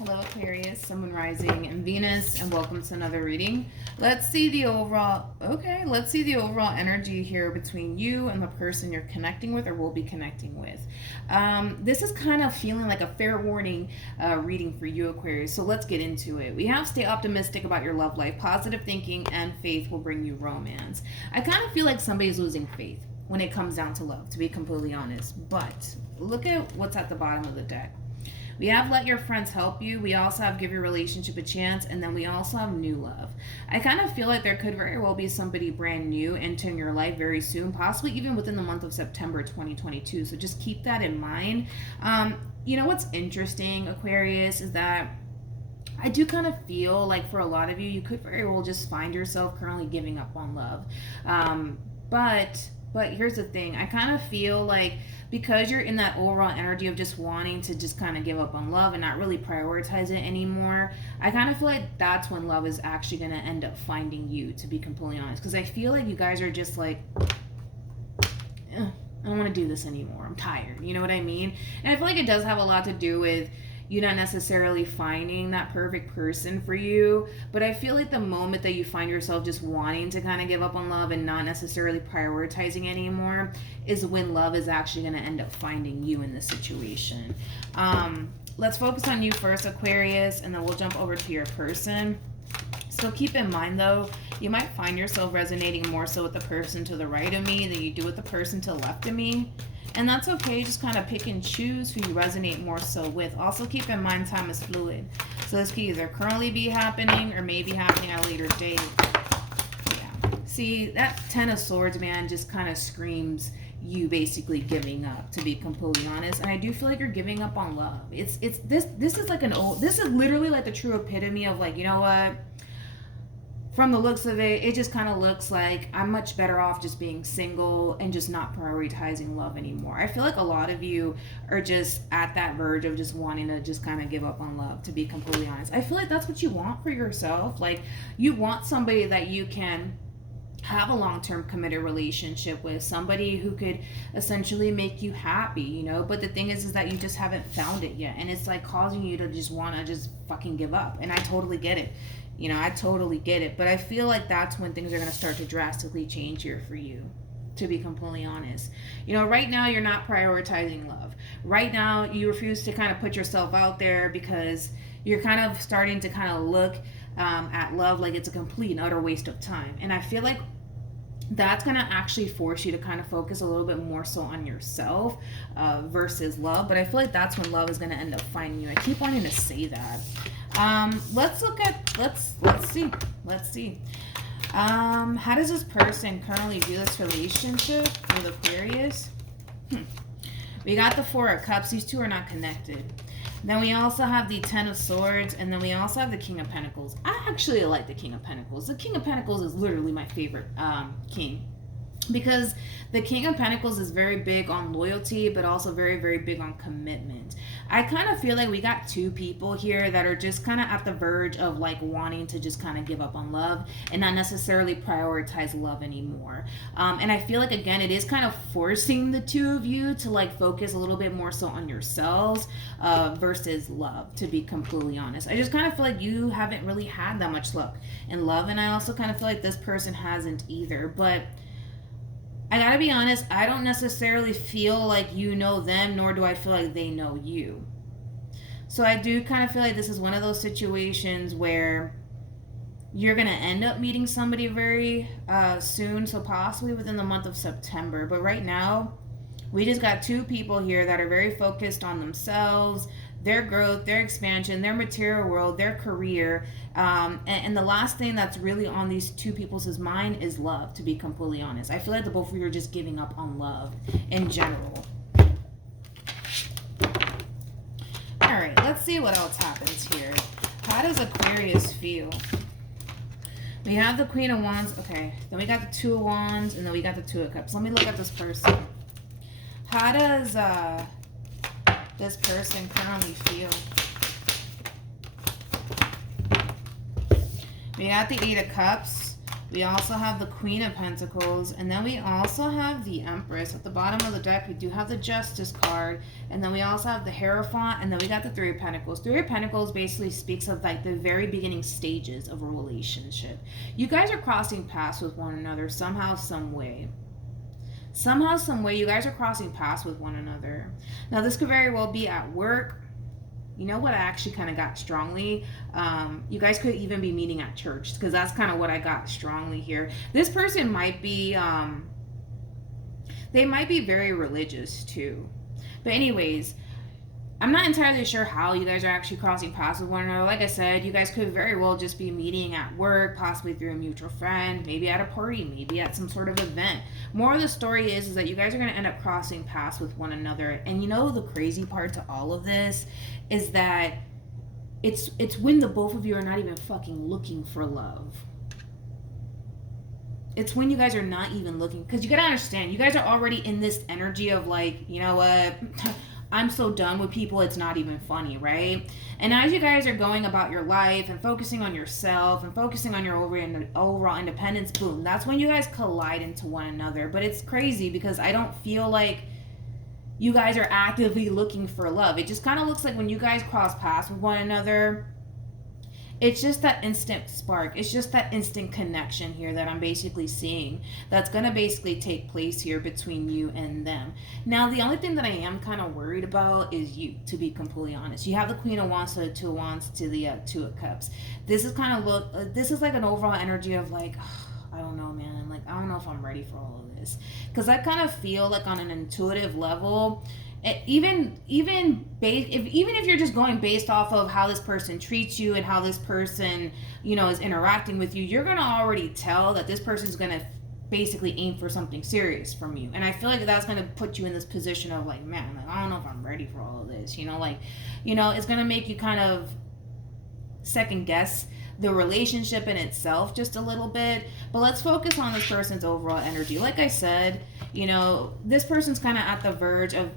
Hello Aquarius, Sun, Moon, Rising, and Venus, and welcome to another reading. Let's see the overall energy here between you and the person you're connecting with or will be connecting with. This is kind of feeling like a fair warning reading for you, Aquarius, so let's get into it. We have stay optimistic about your love life. Positive thinking and faith will bring you romance. I kind of feel like somebody's losing faith when it comes down to love, to be completely honest, but look at what's at the bottom of the deck. We have let your friends help you. We also have give your relationship a chance. And then we also have new love. I kind of feel like there could very well be somebody brand new entering your life very soon, possibly even within the month of September 2022. So just keep that in mind. You know what's interesting, Aquarius, is that I do kind of feel like for a lot of you, you could very well just find yourself currently giving up on love. But here's the thing. I kind of feel like because you're in that overall energy of just wanting to just kind of give up on love and not really prioritize it anymore, I kind of feel like that's when love is actually going to end up finding you, to be completely honest. Because I feel like you guys are just like, I don't want to do this anymore. I'm tired. You know what I mean? And I feel like it does have a lot to do with you not necessarily finding that perfect person for you, but I feel like the moment that you find yourself just wanting to kind of give up on love and not necessarily prioritizing anymore is when love is actually going to end up finding you in this situation. Let's focus on you first, Aquarius, and then we'll jump over to your person. So keep in mind, though, you might find yourself resonating more so with the person to the right of me than you do with the person to the left of me. And that's okay. Just kind of pick and choose who you resonate more so with. Also keep in mind time is fluid. So this could either currently be happening or maybe happening at a later date. Yeah. See, that Ten of Swords, man, just kind of screams you basically giving up, to be completely honest. And I do feel like you're giving up on love. This is like this is literally like the true epitome of like, you know what? From the looks of it, it just kind of looks like I'm much better off just being single and just not prioritizing love anymore. I feel like a lot of you are just at that verge of just wanting to just kind of give up on love, to be completely honest. I feel like that's what you want for yourself. Like, you want somebody that you can have a long-term committed relationship with, somebody who could essentially make you happy, you know. But the thing is that you just haven't found it yet, and it's like causing you to just want to just fucking give up. And I totally get it. You know, I totally get it. But I feel like that's when things are going to start to drastically change here for you, to be completely honest. You know, right now you're not prioritizing love. Right now you refuse to kind of put yourself out there because you're kind of starting to kind of look at love like it's a complete and utter waste of time. And I feel like that's going to actually force you to kind of focus a little bit more so on yourself versus love. But I feel like that's when love is going to end up finding you. I keep wanting to say that. Let's see. How does this person currently view this relationship with Aquarius? We got the Four of Cups. These two are not connected. Then we also have the Ten of Swords, and then we also have the King of Pentacles. I actually like the King of Pentacles. The King of Pentacles is literally my favorite king, because the King of Pentacles is very big on loyalty, but also very, very big on commitment. I kind of feel like we got two people here that are just kind of at the verge of like wanting to just kind of give up on love and not necessarily prioritize love anymore. And I feel like, again, it is kind of forcing the two of you to like focus a little bit more so on yourselves versus love, to be completely honest. I just kind of feel like you haven't really had that much luck in love, and I also kind of feel like this person hasn't either. But I gotta be honest, I don't necessarily feel like you know them, nor do I feel like they know you. So I do kind of feel like this is one of those situations where you're gonna end up meeting somebody very soon, so possibly within the month of September. But right now, we just got two people here that are very focused on themselves, their growth, their expansion, their material world, their career. And the last thing that's really on these two people's mind is love, to be completely honest. I feel like the both of you are just giving up on love in general. All right, let's see what else happens here. How does Aquarius feel? We have the Queen of Wands. Okay, then we got the Two of Wands, and then we got the Two of Cups. Let me look at this person. How does this person currently feel? We got the Eight of Cups. We also have the Queen of Pentacles, and then we also have the Empress. At the bottom of the deck, we do have the Justice card, and then we also have the Hierophant, and then we got the Three of Pentacles. Three of Pentacles basically speaks of like the very beginning stages of a relationship. You guys are crossing paths with one another somehow, some way. Somehow, some way, you guys are crossing paths with one another. Now, this could very well be at work. You know what I actually kind of got strongly? You guys could even be meeting at church, because that's kind of what I got strongly here. This person might be, they might be very religious too. But anyways, I'm not entirely sure how you guys are actually crossing paths with one another. Like I said, you guys could very well just be meeting at work, possibly through a mutual friend, maybe at a party, maybe at some sort of event. More of the story is that you guys are going to end up crossing paths with one another. And you know the crazy part to all of this is that it's when the both of you are not even fucking looking for love. It's when you guys are not even looking, because you got to understand, you guys are already in this energy of like, you know what, I'm so done with people, it's not even funny, right? And as you guys are going about your life and focusing on yourself and focusing on your overall independence, boom, that's when you guys collide into one another. But it's crazy because I don't feel like you guys are actively looking for love. It just kind of looks like when you guys cross paths with one another, it's just that instant spark. It's just that instant connection here that I'm basically seeing that's going to basically take place here between you and them. Now, the only thing that I am kind of worried about is you, to be completely honest. You have the Queen of Wands to the Two of Wands to the Two of Cups. This is kind of this is like an overall energy of like, I don't know, man. Like, I don't know if I'm ready for all of this. Because I kind of feel like on an intuitive level, even if you're just going based off of how this person treats you and how this person, you know, is interacting with you, you're going to already tell that this person's going to basically aim for something serious from you. And I feel like that's going to put you in this position of like, man, like, I don't know if I'm ready for all of this, you know, like, you know, it's going to make you kind of second guess the relationship in itself just a little bit. But let's focus on this person's overall energy. Like I said, you know, this person's kind of at the verge of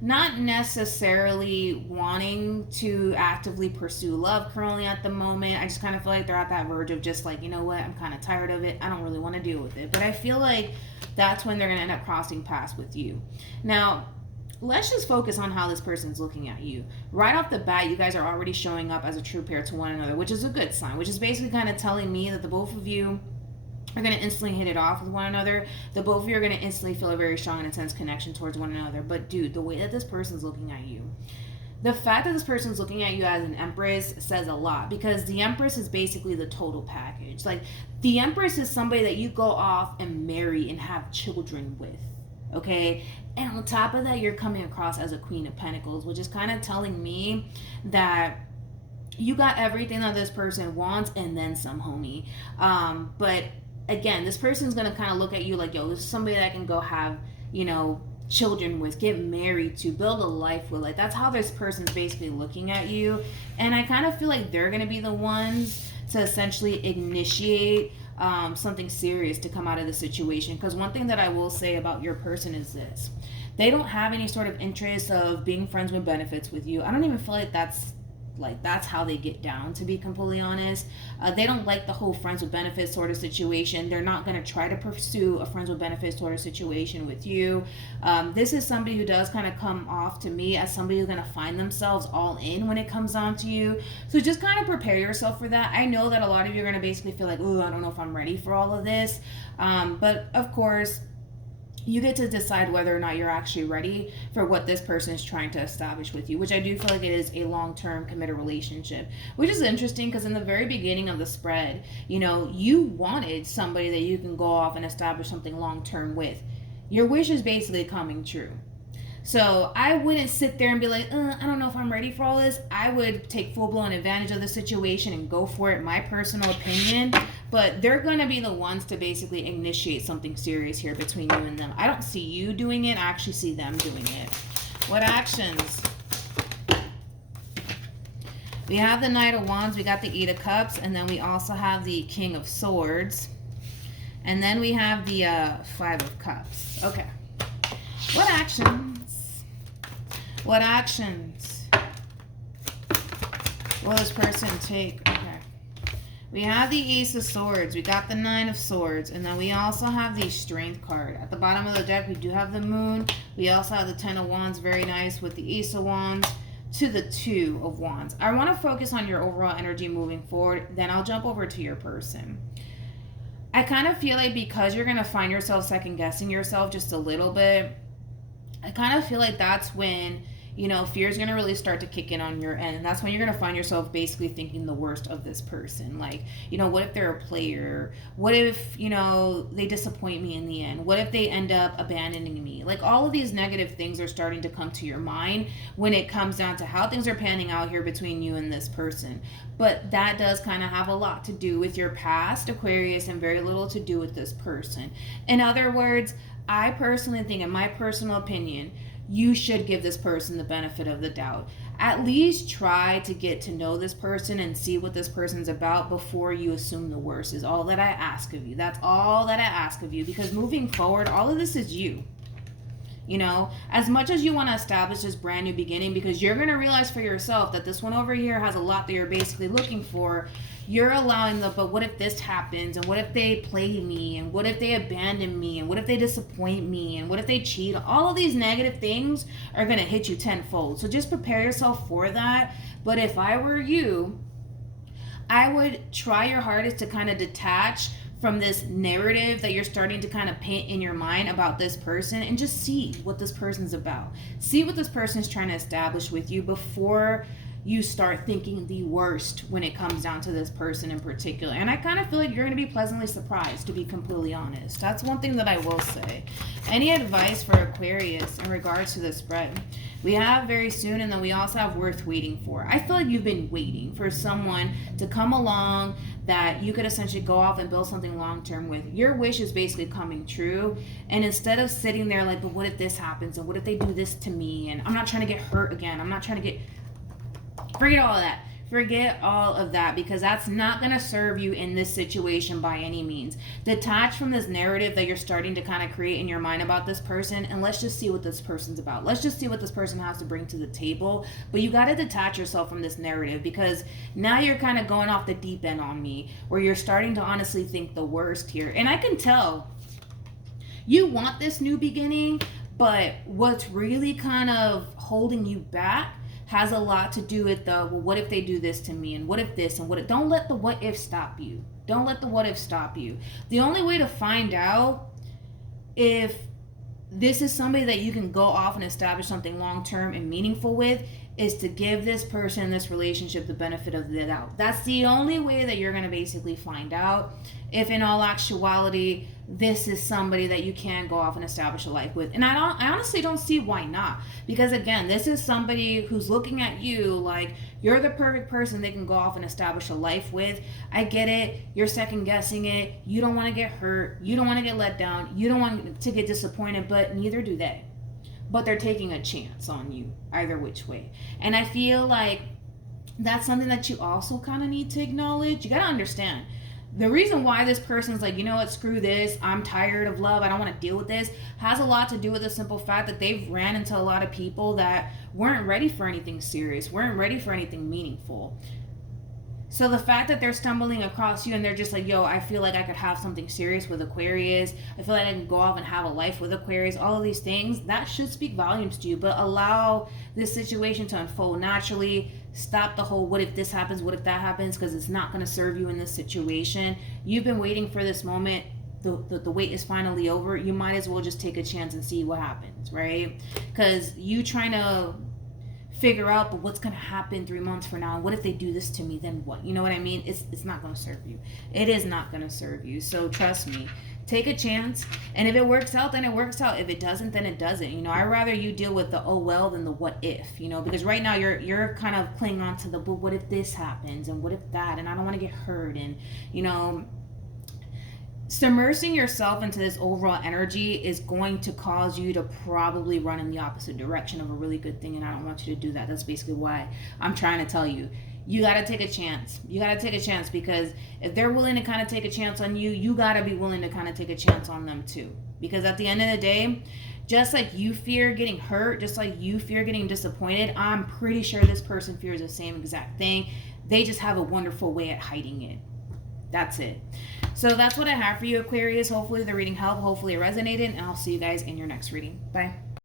not necessarily wanting to actively pursue love currently at the moment. I just kind of feel like they're at that verge of just like, you know what, I'm kind of tired of it. I don't really want to deal with it. But I feel like that's when they're going to end up crossing paths with you. Now, let's just focus on how this person's looking at you. Right off the bat, you guys are already showing up as a true pair to one another, which is a good sign, which is basically kind of telling me that the both of you are going to instantly hit it off with one another. The both of you are going to instantly feel a very strong and intense connection towards one another. But dude, the way that this person's looking at you, the fact that this person's looking at you as an Empress says a lot, because the Empress is basically the total package. Like, the Empress is somebody that you go off and marry and have children with, okay? And on top of that, you're coming across as a Queen of Pentacles, which is kind of telling me that you got everything that this person wants and then some, homie. But again, this person's going to kind of look at you like, yo, this is somebody that I can go have, you know, children with, get married to, build a life with. Like, that's how this person's basically looking at you. And I kind of feel like they're going to be the ones to essentially initiate something serious to come out of the situation. Because one thing that I will say about your person is this: they don't have any sort of interest of being friends with benefits with you. I don't even feel like that's how they get down, to be completely honest. They don't like the whole friends with benefits sort of situation. They're not going to try to pursue a friends with benefits sort of situation with you. This is somebody who does kind of come off to me as somebody who's going to find themselves all in when it comes down to you. So just kind of prepare yourself for that. I know that a lot of you are going to basically feel like, ooh, I don't know if I'm ready for all of this. But of course, you get to decide whether or not you're actually ready for what this person is trying to establish with you, which I do feel like it is a long-term committed relationship, which is interesting because in the very beginning of the spread, you know, you wanted somebody that you can go off and establish something long-term with. Your wish is basically coming true. So I wouldn't sit there and be like, I don't know if I'm ready for all this. I would take full-blown advantage of the situation and go for it, my personal opinion. But they're going to be the ones to basically initiate something serious here between you and them. I don't see you doing it. I actually see them doing it. What actions? We have the Knight of Wands. We got the Eight of Cups. And then we also have the King of Swords. And then we have the Five of Cups. Okay. What actions? What actions will this person take? Okay. We have the Ace of Swords, we got the Nine of Swords, and then we also have the Strength card. At the bottom of the deck, we do have the Moon. We also have the Ten of Wands, very nice, with the Ace of Wands to the Two of Wands. I want to focus on your overall energy moving forward, then I'll jump over to your person. I kind of feel like because you're going to find yourself second guessing yourself just a little bit, I kind of feel like that's when, you know, fear is going to really start to kick in on your end. And that's when you're going to find yourself basically thinking the worst of this person. Like, you know, what if they're a player? What if, you know, they disappoint me in the end? What if they end up abandoning me? Like, all of these negative things are starting to come to your mind when it comes down to how things are panning out here between you and this person. But that does kind of have a lot to do with your past, Aquarius, and very little to do with this person. In other words, I personally think, in my personal opinion, you should give this person the benefit of the doubt. At least try to get to know this person and see what this person's about before you assume the worst, is all that I ask of you. That's all that I ask of you, because moving forward, all of this is you. You know, as much as you want to establish this brand new beginning, because you're going to realize for yourself that this one over here has a lot that you're basically looking for, you're allowing the, but what if this happens, and what if they play me, and what if they abandon me, and what if they disappoint me, and what if they cheat? All of these negative things are going to hit you tenfold. So just prepare yourself for that. But if I were you, I would try your hardest to kind of detach from this narrative that you're starting to kind of paint in your mind about this person, and just see what this person's about. See what this person is trying to establish with you before you start thinking the worst when it comes down to this person in particular. And I kind of feel like you're going to be pleasantly surprised, to be completely honest. That's one thing that I will say. Any advice for Aquarius in regards to the spread? We have very soon, and then we also have worth waiting for. I feel like you've been waiting for someone to come along that you could essentially go off and build something long-term with. Your wish is basically coming true. And instead of sitting there like, but what if this happens? And what if they do this to me? And I'm not trying to get hurt again. I'm not trying to get... Forget all of that. Forget all of that, because that's not going to serve you in this situation by any means. Detach from this narrative that you're starting to kind of create in your mind about this person, and let's just see what this person's about. Let's just see what this person has to bring to the table. But you got to detach yourself from this narrative, because now you're kind of going off the deep end on me, where you're starting to honestly think the worst here. And I can tell you want this new beginning, but what's really kind of holding you back has a lot to do with the, well, what if they do this to me, and what if this, and what if... Don't let the what if stop you. Don't let the what if stop you. The only way to find out if this is somebody that you can go off and establish something long-term and meaningful with is to give this person, this relationship, the benefit of the doubt. That's the only way that you're going to basically find out if in all actuality this is somebody that you can go off and establish a life with. And I honestly don't see why not, because again, this is somebody who's looking at you like you're the perfect person they can go off and establish a life with. I get it, you're second guessing it, you don't want to get hurt, you don't want to get let down, you don't want to get disappointed, but neither do they. But they're taking a chance on you either which way. And I feel like that's something that you also kind of need to acknowledge. You got to understand, the reason why this person's like, you know what, screw this, I'm tired of love, I don't want to deal with this, has a lot to do with the simple fact that they've ran into a lot of people that weren't ready for anything serious, weren't ready for anything meaningful. So the fact that they're stumbling across you and they're just like, yo, I feel like I could have something serious with Aquarius, I feel like I can go off and have a life with Aquarius, all of these things, that should speak volumes to you. But allow this situation to unfold naturally. Stop the whole what if this happens, what if that happens, because it's not going to serve you in this situation. You've been waiting for this moment. The wait is finally over. You might as well just take a chance and see what happens, right? Because you trying to figure out, but what's going to happen 3 months from now? What if they do this to me? Then what? You know what I mean? It's not going to serve you. It is not going to serve you. So trust me. Take a chance, and if it works out, then it works out. If it doesn't, then it doesn't. You know, I'd rather you deal with the oh well than the what if, you know, because right now you're kind of clinging on to the, but what if this happens, and what if that, and I don't want to get hurt, and, you know, submersing yourself into this overall energy is going to cause you to probably run in the opposite direction of a really good thing, and I don't want you to do that. That's basically why I'm trying to tell you. You got to take a chance. You got to take a chance, because if they're willing to kind of take a chance on you, you got to be willing to kind of take a chance on them too. Because at the end of the day, just like you fear getting hurt, just like you fear getting disappointed, I'm pretty sure this person fears the same exact thing. They just have a wonderful way at hiding it. That's it. So that's what I have for you, Aquarius. Hopefully the reading helped. Hopefully it resonated. And I'll see you guys in your next reading. Bye.